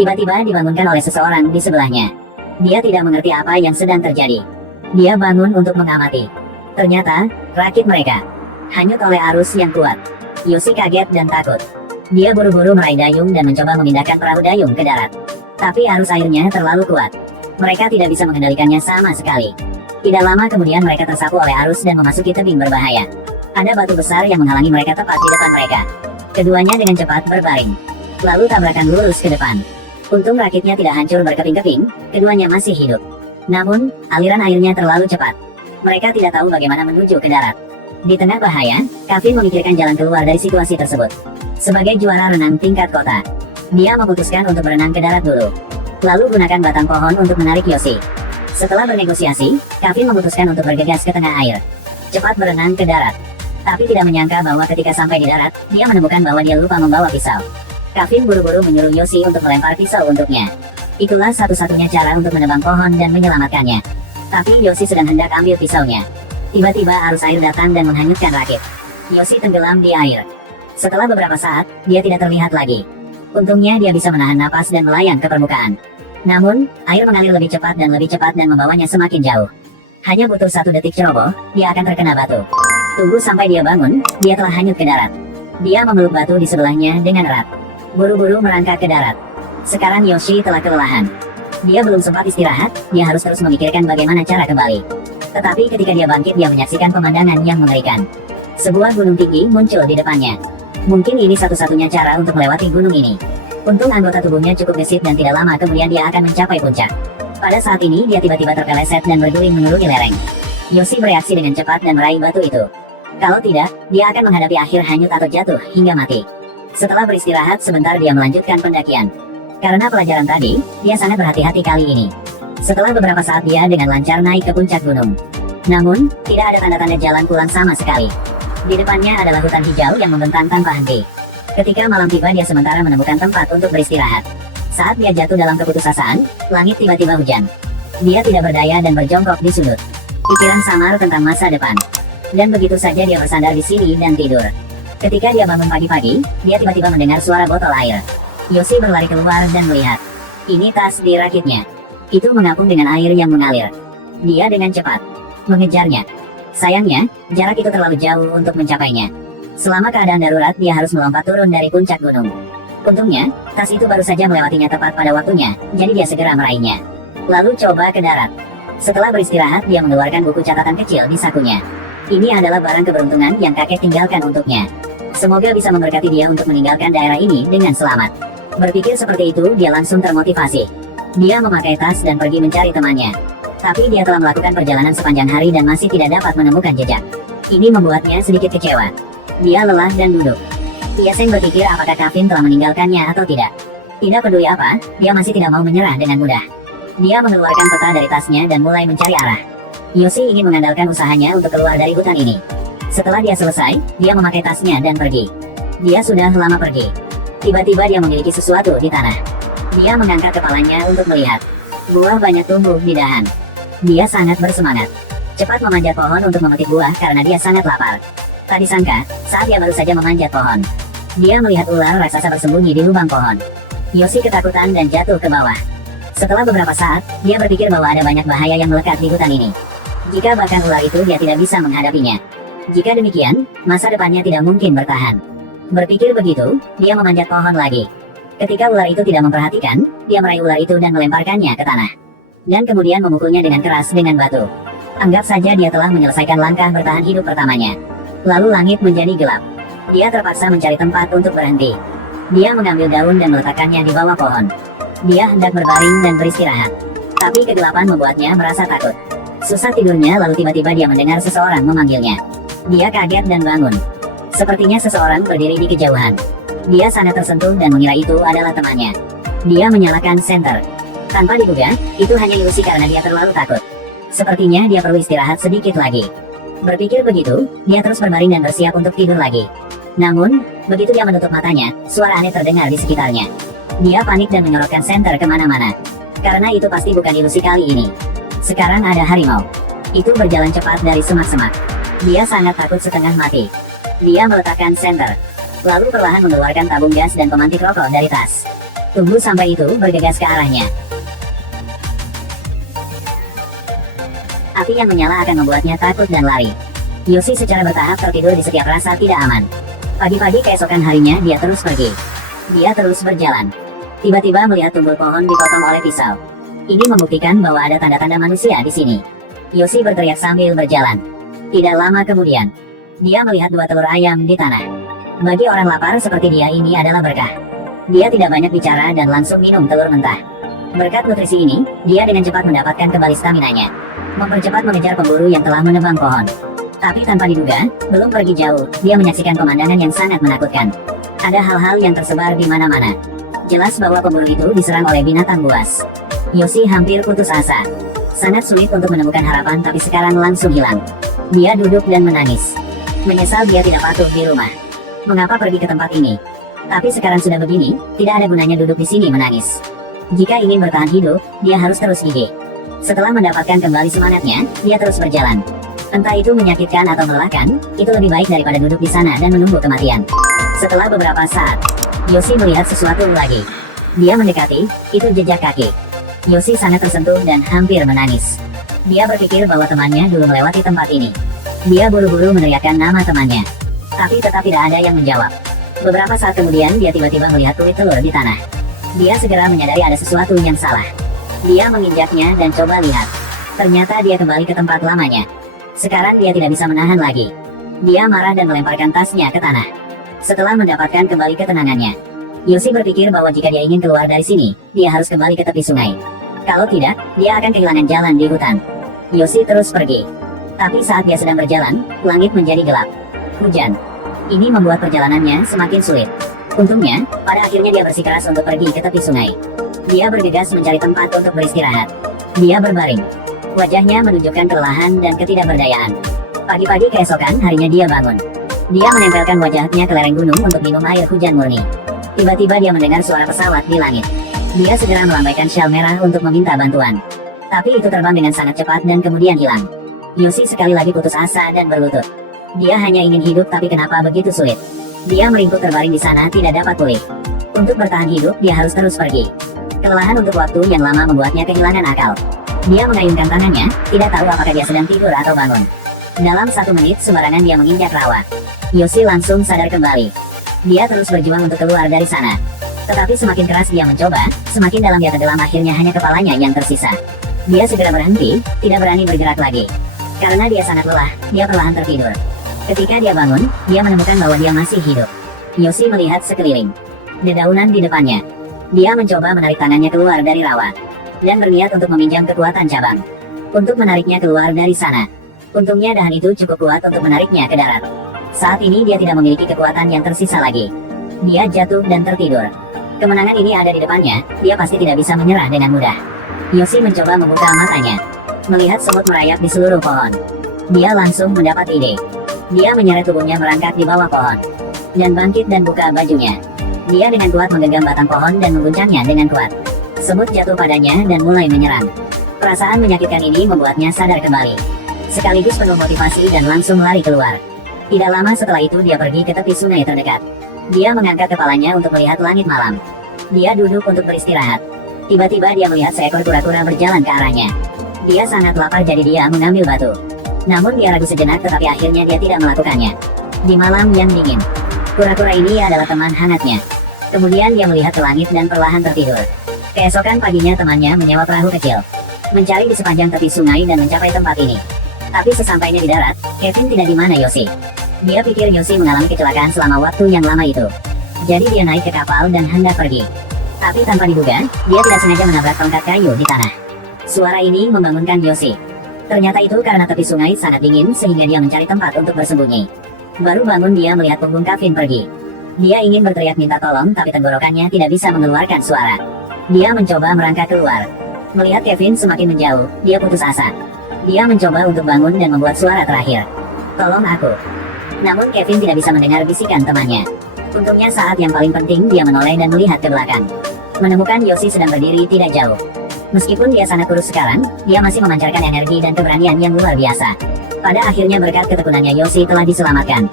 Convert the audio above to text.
Tiba-tiba dibangunkan oleh seseorang di sebelahnya. Dia tidak mengerti apa yang sedang terjadi. Dia bangun untuk mengamati. Ternyata, rakit mereka hanyut oleh arus yang kuat. Yoshi kaget dan takut. Dia buru-buru meraih dayung dan mencoba memindahkan perahu dayung ke darat. Tapi arus airnya terlalu kuat. Mereka tidak bisa mengendalikannya sama sekali. Tidak lama kemudian mereka tersapu oleh arus dan memasuki tebing berbahaya. Ada batu besar yang menghalangi mereka tepat di depan mereka. Keduanya dengan cepat berbaring. Lalu tabrakan lurus ke depan. Untung rakitnya tidak hancur berkeping-keping, keduanya masih hidup. Namun, aliran airnya terlalu cepat. Mereka tidak tahu bagaimana menuju ke darat. Di tengah bahaya, Kevin memikirkan jalan keluar dari situasi tersebut. Sebagai juara renang tingkat kota, dia memutuskan untuk berenang ke darat dulu. Lalu gunakan batang pohon untuk menarik Yoshi. Setelah bernegosiasi, Kevin memutuskan untuk bergegas ke tengah air. Cepat berenang ke darat. Tapi tidak menyangka bahwa ketika sampai di darat, dia menemukan bahwa dia lupa membawa pisau. Kevin buru-buru menyuruh Yoshi untuk melempar pisau untuknya. Itulah satu-satunya cara untuk menebang pohon dan menyelamatkannya. Tapi Yoshi sedang hendak ambil pisaunya. Tiba-tiba arus air datang dan menghanyutkan rakit. Yoshi tenggelam di air. Setelah beberapa saat, dia tidak terlihat lagi. Untungnya dia bisa menahan napas dan melayang ke permukaan. Namun, air mengalir lebih cepat dan membawanya semakin jauh. Hanya butuh 1 detik ceroboh, dia akan terkena batu. Tunggu sampai dia bangun, dia telah hanyut ke darat. Dia memeluk batu di sebelahnya dengan erat. Buru-buru merangkak ke darat. Sekarang Yoshi telah kelelahan. Dia belum sempat istirahat, dia harus terus memikirkan bagaimana cara kembali. Tetapi ketika dia bangkit, dia menyaksikan pemandangan yang mengerikan. Sebuah gunung tinggi muncul di depannya. Mungkin ini satu-satunya cara untuk melewati gunung ini. Untung anggota tubuhnya cukup gesit dan tidak lama kemudian dia akan mencapai puncak. Pada saat ini dia tiba-tiba terpeleset dan berguling menuruni lereng. Yoshi bereaksi dengan cepat dan meraih batu itu. Kalau tidak, dia akan menghadapi akhir hanyut atau jatuh hingga mati. Setelah beristirahat sebentar dia melanjutkan pendakian. Karena pelajaran tadi, dia sangat berhati-hati kali ini. Setelah beberapa saat dia dengan lancar naik ke puncak gunung. Namun, tidak ada tanda-tanda jalan pulang sama sekali. Di depannya adalah hutan hijau yang membentang tanpa henti. Ketika malam tiba dia sementara menemukan tempat untuk beristirahat. Saat dia jatuh dalam keputusasaan, langit tiba-tiba hujan. Dia tidak berdaya dan berjongkok di sudut. Pikiran samar tentang masa depan. Dan begitu saja dia bersandar di sini dan tidur. Ketika dia bangun pagi-pagi, dia tiba-tiba mendengar suara botol air. Yoshi berlari keluar dan melihat. Ini tas di rakitnya. Itu mengapung dengan air yang mengalir. Dia dengan cepat mengejarnya. Sayangnya, jarak itu terlalu jauh untuk mencapainya. Selama keadaan darurat, dia harus melompat turun dari puncak gunung. Untungnya, tas itu baru saja melewatinya tepat pada waktunya, jadi dia segera meraihnya. Lalu coba ke darat. Setelah beristirahat, dia mengeluarkan buku catatan kecil di sakunya. Ini adalah barang keberuntungan yang kakek tinggalkan untuknya. Semoga bisa memberkati dia untuk meninggalkan daerah ini dengan selamat. Berpikir seperti itu, dia langsung termotivasi. Dia memakai tas dan pergi mencari temannya. Tapi dia telah melakukan perjalanan sepanjang hari dan masih tidak dapat menemukan jejak. Ini membuatnya sedikit kecewa. Dia lelah dan duduk. Yaseng berpikir apakah Kevin telah meninggalkannya atau tidak. Tidak peduli apa, dia masih tidak mau menyerah dengan mudah. Dia mengeluarkan peta dari tasnya dan mulai mencari arah. Yoshi ingin mengandalkan usahanya untuk keluar dari hutan ini. Setelah dia selesai, dia memakai tasnya dan pergi. Dia sudah lama pergi. Tiba-tiba dia memiliki sesuatu di tanah. Dia mengangkat kepalanya untuk melihat. Buah banyak tumbuh di dahan. Dia sangat bersemangat. Cepat memanjat pohon untuk memetik buah karena dia sangat lapar. Tak disangka, saat dia baru saja memanjat pohon, dia melihat ular raksasa bersembunyi di lubang pohon. Yoshi ketakutan dan jatuh ke bawah. Setelah beberapa saat, dia berpikir bahwa ada banyak bahaya yang melekat di hutan ini. Jika bahkan ular itu dia tidak bisa menghadapinya. Jika demikian, masa depannya tidak mungkin bertahan. Berpikir begitu, dia memanjat pohon lagi. Ketika ular itu tidak memperhatikan, dia meraih ular itu dan melemparkannya ke tanah. Dan kemudian memukulnya dengan keras dengan batu. Anggap saja dia telah menyelesaikan langkah bertahan hidup pertamanya. Lalu langit menjadi gelap. Dia terpaksa mencari tempat untuk berhenti. Dia mengambil daun dan meletakkannya di bawah pohon. Dia hendak berbaring dan beristirahat. Tapi kegelapan membuatnya merasa takut. Susah tidurnya lalu tiba-tiba dia mendengar seseorang memanggilnya. Dia kaget dan bangun. Sepertinya seseorang berdiri di kejauhan. Dia sangat tersentuh dan mengira itu adalah temannya. Dia menyalakan senter. Tanpa diduga, itu hanya ilusi karena dia terlalu takut. Sepertinya dia perlu istirahat sedikit lagi. Berpikir begitu, dia terus berbaring dan bersiap untuk tidur lagi. Namun, begitu dia menutup matanya, suara aneh terdengar di sekitarnya. Dia panik dan menyorotkan senter kemana-mana. Karena itu pasti bukan ilusi kali ini. Sekarang ada harimau. Itu berjalan cepat dari semak-semak. Dia sangat takut setengah mati. Dia meletakkan senter. Lalu perlahan mengeluarkan tabung gas dan pemantik rokok dari tas. Tunggu sampai itu bergegas ke arahnya. Api yang menyala akan membuatnya takut dan lari. Yoshi secara bertahap tertidur di setiap rasa tidak aman. Pagi-pagi keesokan harinya dia terus pergi. Dia terus berjalan. Tiba-tiba melihat tumbul pohon dipotong oleh pisau. Ini membuktikan bahwa ada tanda-tanda manusia di sini. Yoshi berteriak sambil berjalan. Tidak lama kemudian, dia melihat 2 telur ayam di tanah. Bagi orang lapar seperti dia ini adalah berkah. Dia tidak banyak bicara dan langsung minum telur mentah. Berkat nutrisi ini, dia dengan cepat mendapatkan kembali stamina-nya. Mempercepat mengejar pemburu yang telah menebang pohon. Tapi tanpa diduga, belum pergi jauh, dia menyaksikan pemandangan yang sangat menakutkan. Ada hal-hal yang tersebar di mana-mana. Jelas bahwa pemburu itu diserang oleh binatang buas. Yoshi hampir putus asa. Sangat sulit untuk menemukan harapan tapi sekarang langsung hilang. Dia duduk dan menangis. Menyesal dia tidak patuh di rumah. Mengapa pergi ke tempat ini? Tapi sekarang sudah begini, tidak ada gunanya duduk di sini menangis. Jika ingin bertahan hidup, dia harus terus gigih. Setelah mendapatkan kembali semangatnya, dia terus berjalan. Entah itu menyakitkan atau melelahkan, itu lebih baik daripada duduk di sana dan menunggu kematian. Setelah beberapa saat, Yoshi melihat sesuatu lagi. Dia mendekati, itu jejak kaki. Yoshi sangat tersentuh dan hampir menangis. Dia berpikir bahwa temannya dulu melewati tempat ini. Dia buru-buru meneriakkan nama temannya. Tapi tetap tidak ada yang menjawab. Beberapa saat kemudian dia tiba-tiba melihat kulit telur di tanah. Dia segera menyadari ada sesuatu yang salah. Dia menginjaknya dan coba lihat. Ternyata dia kembali ke tempat lamanya. Sekarang dia tidak bisa menahan lagi. Dia marah dan melemparkan tasnya ke tanah. Setelah mendapatkan kembali ketenangannya, Yoshi berpikir bahwa jika dia ingin keluar dari sini, dia harus kembali ke tepi sungai. Kalau tidak, dia akan kehilangan jalan di hutan. Yoshi terus pergi. Tapi saat dia sedang berjalan, langit menjadi gelap. Hujan. Ini membuat perjalanannya semakin sulit. Untungnya, pada akhirnya dia bersikeras untuk pergi ke tepi sungai. Dia bergegas mencari tempat untuk beristirahat. Dia berbaring. Wajahnya menunjukkan kelelahan dan ketidakberdayaan. Pagi-pagi keesokan harinya dia bangun. Dia menempelkan wajahnya ke lereng gunung untuk minum air hujan murni. Tiba-tiba dia mendengar suara pesawat di langit. Dia segera melambaikan syal merah untuk meminta bantuan. Tapi itu terbang dengan sangat cepat dan kemudian hilang. Yoshi sekali lagi putus asa dan berlutut. Dia hanya ingin hidup tapi kenapa begitu sulit. Dia meringkuk terbaring di sana tidak dapat pulih. Untuk bertahan hidup dia harus terus pergi. Kelelahan untuk waktu yang lama membuatnya kehilangan akal. Dia mengayunkan tangannya, tidak tahu apakah dia sedang tidur atau bangun. Dalam 1 menit sembarangan dia menginjak rawa. Yoshi langsung sadar kembali. Dia terus berjuang untuk keluar dari sana. Tetapi semakin keras dia mencoba, semakin dalam dia tenggelam akhirnya hanya kepalanya yang tersisa. Dia segera berhenti, tidak berani bergerak lagi. Karena dia sangat lelah, dia perlahan tertidur. Ketika dia bangun, dia menemukan bahwa dia masih hidup. Yoshi melihat sekeliling. Dedaunan di depannya. Dia mencoba menarik tangannya keluar dari rawa. Dan berniat untuk meminjam kekuatan cabang. Untuk menariknya keluar dari sana. Untungnya dahan itu cukup kuat untuk menariknya ke darat. Saat ini dia tidak memiliki kekuatan yang tersisa lagi. Dia jatuh dan tertidur. Kemenangan ini ada di depannya, dia pasti tidak bisa menyerah dengan mudah. Yoshi mencoba membuka matanya. Melihat semut merayap di seluruh pohon. Dia langsung mendapat ide. Dia menyeret tubuhnya merangkak di bawah pohon. Dan bangkit dan buka bajunya. Dia dengan kuat menggenggam batang pohon dan mengguncangnya dengan kuat. Semut jatuh padanya dan mulai menyerang. Perasaan menyakitkan ini membuatnya sadar kembali. Sekaligus penuh motivasi dan langsung lari keluar. Tidak lama setelah itu dia pergi ke tepi sungai terdekat. Dia mengangkat kepalanya untuk melihat langit malam. Dia duduk untuk beristirahat. Tiba-tiba dia melihat seekor kura-kura berjalan ke arahnya. Dia sangat lapar jadi dia mengambil batu. Namun dia ragu sejenak tetapi akhirnya dia tidak melakukannya. Di malam yang dingin, kura-kura ini adalah teman hangatnya. Kemudian dia melihat ke langit dan perlahan tertidur. Keesokan paginya temannya menyewa perahu kecil. Mencari di sepanjang tepi sungai dan mencapai tempat ini. Tapi sesampainya di darat, Kevin tidak di mana Yoshi. Dia pikir Yoshi mengalami kecelakaan selama waktu yang lama itu. Jadi dia naik ke kapal dan hendak pergi. Tapi tanpa diduga, dia tidak sengaja menabrak tongkat kayu di tanah. Suara ini membangunkan Yoshi. Ternyata itu karena tepi sungai sangat dingin sehingga dia mencari tempat untuk bersembunyi. Baru bangun dia melihat punggung Kevin pergi. Dia ingin berteriak minta tolong tapi tenggorokannya tidak bisa mengeluarkan suara. Dia mencoba merangkak keluar. Melihat Kevin semakin menjauh, dia putus asa. Dia mencoba untuk bangun dan membuat suara terakhir. Tolong aku. Namun Kevin tidak bisa mendengar bisikan temannya. Untungnya saat yang paling penting dia menoleh dan melihat ke belakang. Menemukan Yoshi sedang berdiri tidak jauh. Meskipun dia sangat kurus sekarang, dia masih memancarkan energi dan keberanian yang luar biasa. Pada akhirnya berkat ketekunannya Yoshi telah diselamatkan.